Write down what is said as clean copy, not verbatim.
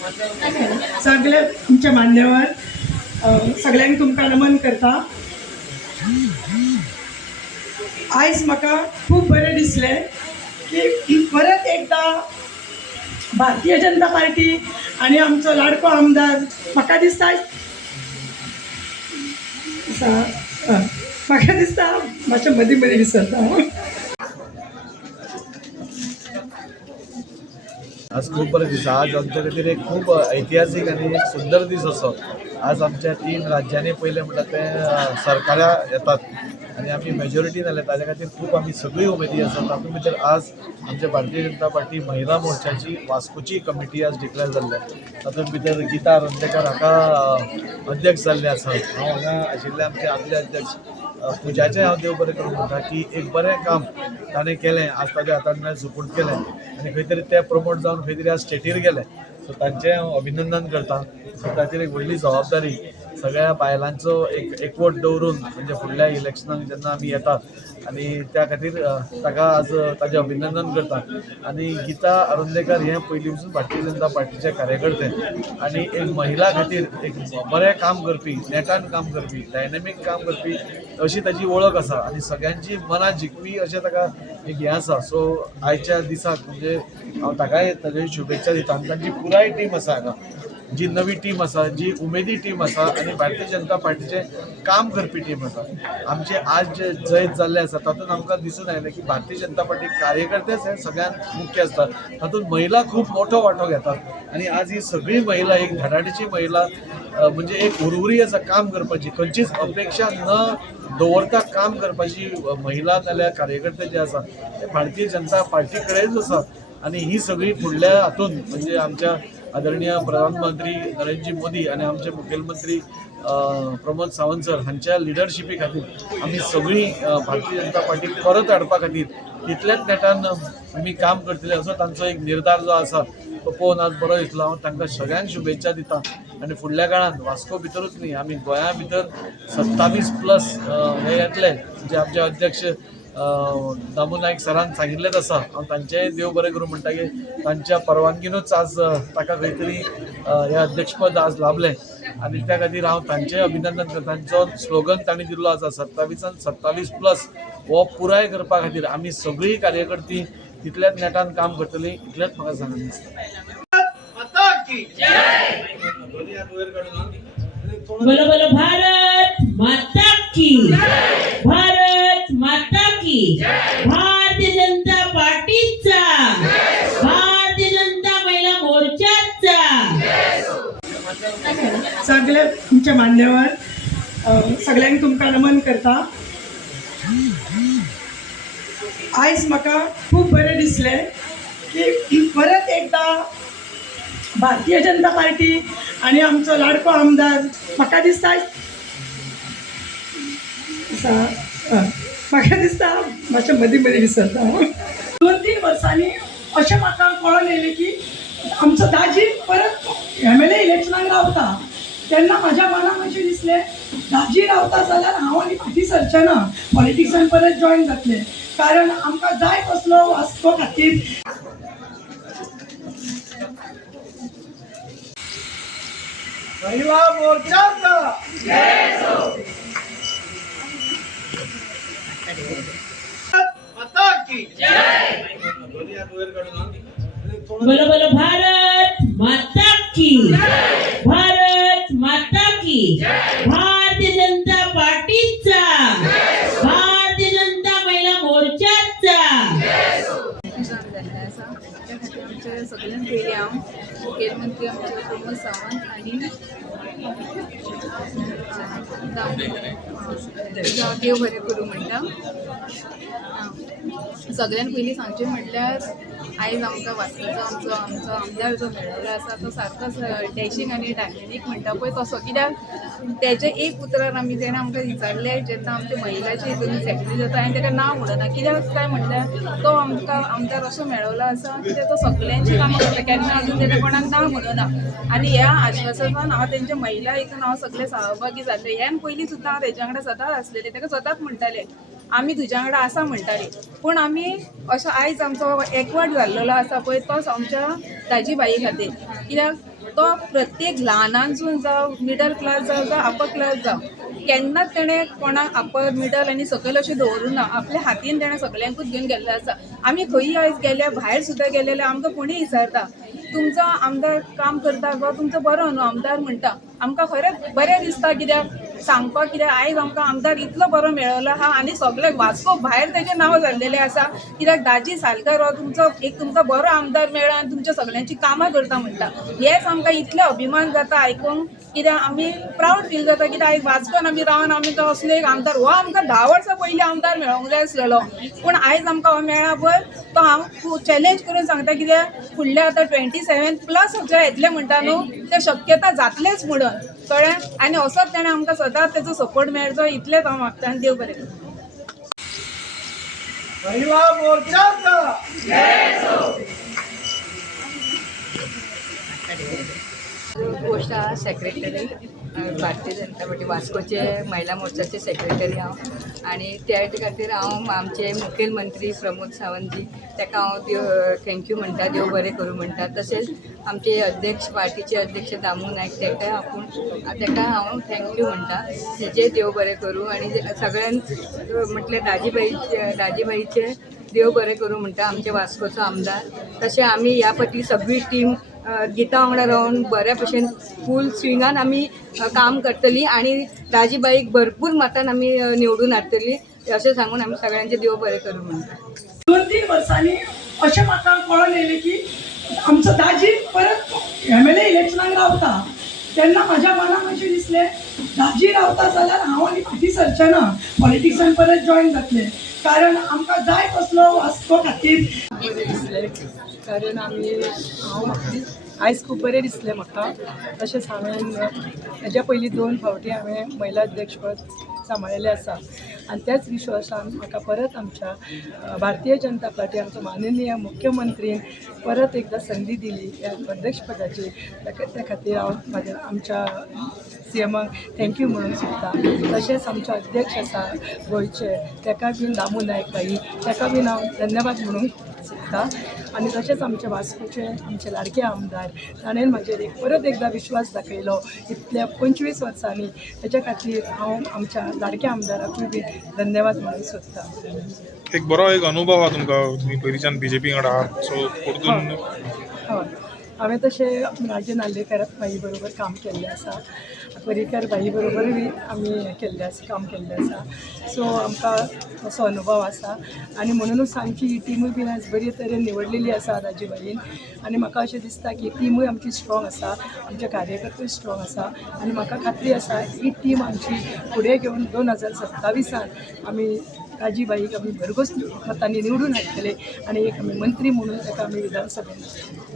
सगळे तुमचे मान्यवर सगळ्यांक तुमकां नमन करता। आयज म्हाका खूब बरें दिसलें की परत एकदा भारतीय जनता पार्टी आणि आमचो लाडको आमदार म्हाका दिसता मातशें मदीं मदीं विसरता। आज खूप बरे दीस आज आमच्या खातीर एक खूप ऐतिहासीक आणि एक सुंदर दीस असो। आज आमच्या 3 राज्यांनी पहिले म्हणटा ते सरकारा येतात आणि आमी मेजॉरिटी जाले ताजे खातीर खूप आमी सगळी उमेदी आसा। तातूंत भितर आज आमच्या भारतीय जनता पार्टी महिला मोर्चाची वास्कोची कमिटी आज डिक्लेअर जाल्ली। तातूंत भितर गीता आरंदेकर हाका अध्यक्ष जाल्ले आसा। हांव हांगा आशिल्ले आमचे आदले अध्यक्ष पुजाचे हांव देव बरें करूं म्हणटा की एक बरें काम ताणें केलें, आज ताच्या हातान सुपूर्द केलें आनी खंय तरी ते प्रमोट जावन खंय तरी आज स्टेटीर गेले। सो तांचें हांव अभिनंदन करता। सो ताचेर एक व्हडली जबाबदारी सगळ्या बायलांचो एक एकवट दवरून म्हणजे फुडल्या इलेक्शनाक जेन्ना आमी येतात आनी त्या खातीर ताका आज ताजें अभिनंदन करता। आनी गीता आरुंदेकर हें पयलीं पसून भारतीय जनता पार्टीचे कार्यकर्ते आनी एक महिला खातीर एक बरें काम करपी, नेटान काम करपी, डायनॅमीक काम करपी अशी ताची वळख आसा आनी सगळ्यांची मनां जिखपी अशें ताका एक हें आसा। सो आयच्या दिसाक म्हणजे हांव ताकाय ताज्यो शुभेच्छा दिता आनी तांची पुराय टीम आसा हांगा, जी नवी टीम आसा, जी उमेदी टीम आसा आनी भारतीय जनता पार्टीचे काम करपी टीम आसा। आमचे आज जे जैत जाल्ले आसा तातूंत आमकां दिसून आयलें की भारतीय जनता पार्टी कार्यकर्तेच हे सगळ्यांत मुख्य आसतात, तातूंत महिला खूब मोठो वांटो घेतात आनी आज ही सगळी महिला एक धडाडीची महिला म्हणजे एक उर्वरी आसा काम करपाची, खंयचीच अपेक्षा न दवरता काम करपाची महिला नाल्यार कार्यकर्ते जे आसा ते भारतीय जनता पार्टी कडेच आसा। आनी ही सगळी फुडल्या हातून म्हणजे आमच्या आदरणीय प्रधानमंत्री नरेंद्र मोदी आणि आमचे मुखेलमंत्री प्रमोद सावंत सर हांच्या लिडरशिपी खातीर आमी सगळी भारतीय जनता पार्टी परत हाडपा खातीर तितल्याच नेटान आमी काम करतले असो तांचो एक निर्धार जो आसा तो पळोवन आज बरो दिसलो। हांव तांकां सगळ्यांक शुभेच्छा दिता आनी फुडल्या काळात वास्को भितरूच न्ही आमी गोंया भितर 27+ हे येतले जे आमचे अध्यक्ष दामू नायक सरान सांगिल्लेच आसा। हांव तांचेय देव बरें करूं म्हणटा की तांच्या परवानगीनूच आज ताका खंय तरी हें अध्यक्षपद आज लाभलें आनी त्या खातीर हांव तांचेय अभिनंदन करता। तांचो स्लोगन तांणी दिल्लो आसा 27+, हो पुराय करपा खातीर आमी सगळीं कार्यकर्ती तितल्याच नेटान काम करतलीं इतलेंच म्हाका सांगून दिसता। बोलो बोलो भारत माता की, भारत माता की, भारतीय जनता पार्टीचा, भारतीय जनता महिला मोर्चाचा। सगळे तुमचे मान्यवर सगळ्यांक तुमकां नमन करता। आयज म्हाका खूब बरें दिसलें की परत एकदा भारतीय जनता पार्टी आणि आमचो लाडको आमदार म्हाका दिसता मातशें मदीं मदीं विसरता। 2-3 वर्सांनी अशें म्हाका कळोन येयलें की आमचो दाजी परत MLA इलेक्शनाक रावता। तेन्ना म्हाज्या मनाक अशें दिसलें दाजी रावता जाल्यार हांव आनी फाटीं सरचें ना, पॉलिटिक्सान परत जॉयन जातलें, कारण आमकां जाय तसलो वास्को खातीर महिला मोर्चाचा जय हो। माता की जय। बोलो बोलो भारत माता की, भारत माता की, भारतीय जनता पार्टीचा, भारतीय जनता महिला मोर्चाचा। आमच्या सगळ्यांत पयलीं हांव मुखेलमंत्री आमचे प्रमोद सावंत आनी देव बरें करूं म्हणटा। सगळ्यांत पयलीं सांगचें म्हटल्यार आयज आमकां वास्कोचो आमचो आमदार जो मेळ्ळो आसा तो सारकोच डॅशिंग आनी डायनॅमीक म्हणटा पळय तसो, कित्याक तेजें एक उतरार आमी जेन्ना आमकां विचारलें जेन्ना आमच्या महिलाचे हितून सेक्रेटरी जाता हांवें ताका नांव म्हणना, कित्याक काय म्हटल्यार तो आमकां आमदार असो मेळ्ळो आसा कित्याक तो सगळ्यांची कामां करता, केन्ना अजून ताणें कोणाक नांव म्हणना। आनी ह्या आश्वासनान हांव तेंच्या महिला हितून हांव सगळे सहभागी जाल्ले। ह्यान पयलीं सुद्दां हांव तेच्या वांगडा सदांच आसलेलें, ताका सदांच म्हणटालें आमी तुज्या वांगडा आसा म्हणटालीं। पूण आमी असो आयज आमचो एकवट जाल्लो आसा पळय तोच आमच्या दाजी बाई खातीर, कित्याक तो प्रत्येक ल्हानांसून जावं मिडल क्लास जावं अपर क्लास जावं केन्नाच तेणें कोणाक अपर मिडल आनी सकयल अशें दवरूं ना. आपल्या हातीन तेणें सगळ्यांकूच घेवन गेल्लें आसा. आमी खंयी आयज गेले भायर सुद्दां गेले जाल्यार आमकां कोणीय विचारता तुमचो आमदार काम करता गो तुमचो बरो न्हू आमदार म्हणटा. आमकां खरेंच बरें दिसता कित्याक सांगपाक कित्याक आयज आमकां आमदार इतलो बरो मेळ्ळो आहा आनी सगळे वास्को भायर तेजें नांव जाल्लेलें आसा कित्याक दाजी सालकार हो तुमचो बरो आमदार मेळ्ळो आनी तुमच्या सगळ्यांची कामां करता म्हणटा. हेच आमकां इतलें अभिमान जाता आयकूंक कित्याक आमी प्रावड फील जाता कित्याक आयज वास्कोन आमी रावन आमकां असलो एक आमदार हो आमकां 10 वर्सां पयलीं आमदार मेळोंक जाय आसलेलो पूण आयज आमकां हो मेळ्ळा पळय तो हांव चॅलेंज करून सांगता कित्याक फुडले आतां 27+ जे येतले म्हणटा न्हू ते शक्यता जातलेच म्हणून कळ्ळें. आनी असोच ताणें आमकां सदांच तेजो सपोर्ट मेळचो इतलेंच हांव मागता आनी देव बरें करूं. गोष्ट हा सेक्रेटरी भारतीय जनता पार्टी वास्कोचे महिला मोर्चाचे सेक्रेटरी हांव आनी त्या खातीर हांव आमचे मुखेलमंत्री प्रमोद सावंतजी ताका हांव देव थँक्यू म्हणटा देव बरें करूं म्हणटा. तशेंच आमचे अध्यक्ष पार्टीचे अध्यक्ष दामू नायक ताका हांव थँक्यू म्हणटा तेजे देव बरें करूं आनी सगळ्यांक म्हटल्यार दाजीबाईचे देव बरें करूं म्हणटा आमचे वास्कोचो आमदार. तशें आमी ह्या फावटी सगळी टीम गिता वांगडा रावन बऱ्या भशेन फूल स्विंगान आमी काम करतली आनी दाजीबाईक भरपूर मतान आमी निवडून हाडटली अशें सांगून आमी सगळ्यांचे देव बरें करूं म्हणटा. 2-3 वर्सांनी अशें म्हाका कळोन येयलें की आमचो दाजी परत MLA इलेक्शनाक रावता. तेन्ना म्हाज्या मनाक अशें दिसलें दाजी रावता जाल्यार हांव आनी फाटीं सरचें ना पॉलिटिक्सान परत जॉयन जातलें कारण आमकां जाय तसलो वास्को खातीर बरें दिसलें कारण हांव आयज खूब बरें दिसलें म्हाका. तशेंच हांवें हेज्या पयलीं 2 फावटी हांवें महिला अध्यक्षपद सांबाळिल्लें आसा आनी त्याच विश्वासान म्हाका परत आमच्या भारतीय जनता पार्टी आमचो माननीय मुख्यमंत्रीन परत एकदा संदी दिली ह्या अध्यक्षपदाची. त्या खातीर हांव आमच्या CMाक थँक्यू म्हणूंक सोदता. तशेंच आमचे अध्यक्ष आसा गोंयचे ताका बीन दामू नायक बाई ताका बीन हांव धन्यवाद म्हणूंक सोदता. आनी तशेंच आमचे वास्कोचे आमचे लाडके आमदार ताणें म्हाजेर परत एकदा विश्वास दाखयलो इतल्या 25 वर्सांनी. तेच्या खातीर हांव आमच्या लाडक्या आमदाराकूय बी धन्यवाद म्हणूंक सोदता. एक बरो अनुभव आहा तुमकां तुमी पयलींच्यान BJP वांगडा आहात सो परतून हय हांवें तशें राजे नार्वेकर बाई बरोबर काम केल्लें आसा. पर्रीकर बाई बरोबरूय आमी केल्लें आसा काम केल्लें आसा. सो आमकां असो अनुभव आसा आनी म्हणूनच आमची ही टिमूय बीन आयज बरे तरेन निवडलेली आसा दाजीबाईन. आनी म्हाका अशें दिसता की टिमूय आमची स्ट्रॉंग आसा आमचे कार्यकर्तूय स्ट्रॉंग आसा आनी म्हाका खात्री आसा ही टीम आमची फुडें घेवन 2027 आमी दाजीबाईक आमी भरघोस मतांनी निवडून हाडटले आनी एक आमी मंत्री म्हणून ताका आमी विधानसभेन